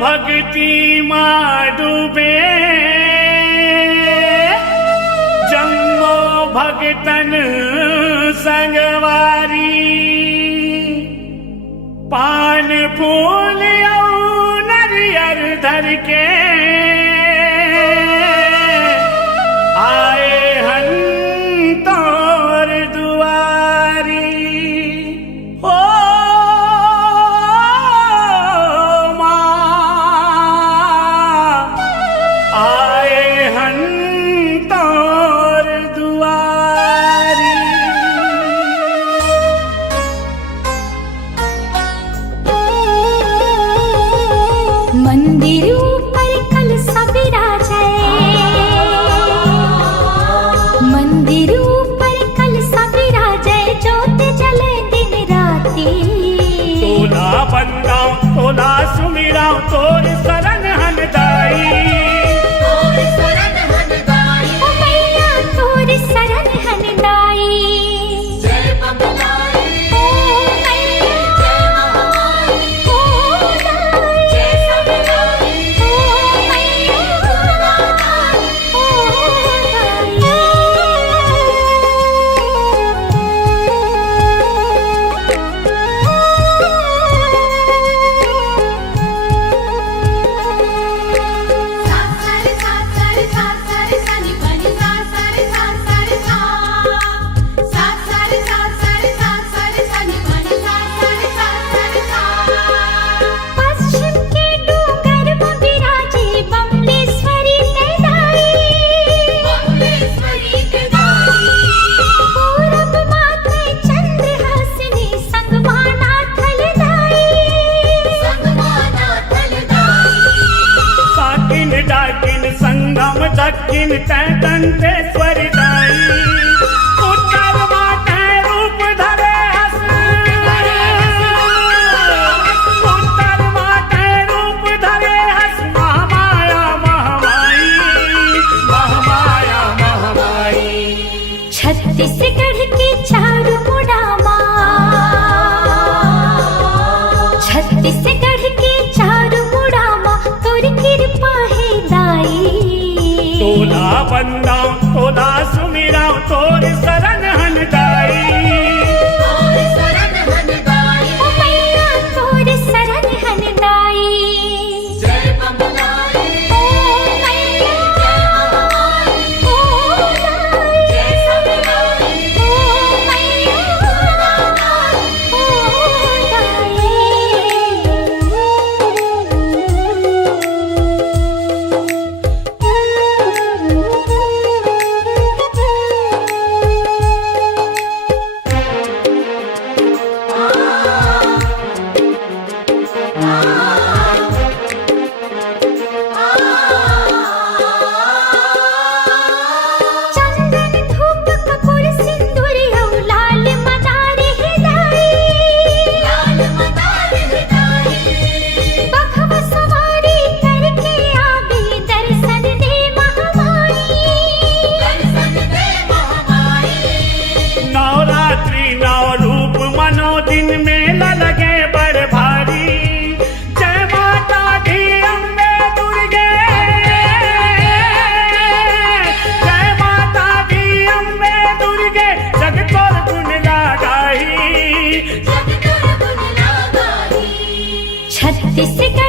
भक्ति डूबे जम्मो भगतन संगवारी पान फूल नरियर धर के आए हन तोर दुआरी हो मंदिर ऊपर कलसा विराजे, मंदिर ऊपर कलसा विराजे, ज्योत जले दिन राती। तोला बंदाओ तोला सुमिराओ तोर शरण हनदाई, तोर शरण हनदाई, ओ मैया तोर शरण हनदाई। जय बबलाई, ओ मैया जय महामाई, ओ दाई जय सबलाई, ओ मैया दाई, ओ संगम दक्षिण तैतंतेश्वर दाई, उत्तर माते रूप धरे हस, उत्तर माते रूप धरे हस, महामाया महामाई, महामाया महामाई। छत्तीसगढ़ की चारू मुड़ामा, छत्तीसगढ़ की चारू मुड़ामा, तोर कृपा है दाई। तोला बंदाओ तोला सुमिराओ तोर शरण हनदाई, तोर शरण हनदाई, ओ मैया तोर शरण हनदाई। जय बबलाई, ओ मैया जय महामाई, ओ दाई जय सबलाई, ओ मैया दाई, ओ दाई। चंदन धूप कपूर सिंदूर और लाल मदार हिदाई, लाल मदार हिदाई। बखव सवारी करके आगे दर्शन दे महामाई, दर्शन दे महामाई। नवरात्रि नव रूप मनो दिन मेला लगे बड़ भारी, जय माता दी अम्बे दुर्गे, जय माता दी अम्बे दुर्गे, जग तोर गुण गाई, जग तोर गुण गाई। छत्तीसगढ़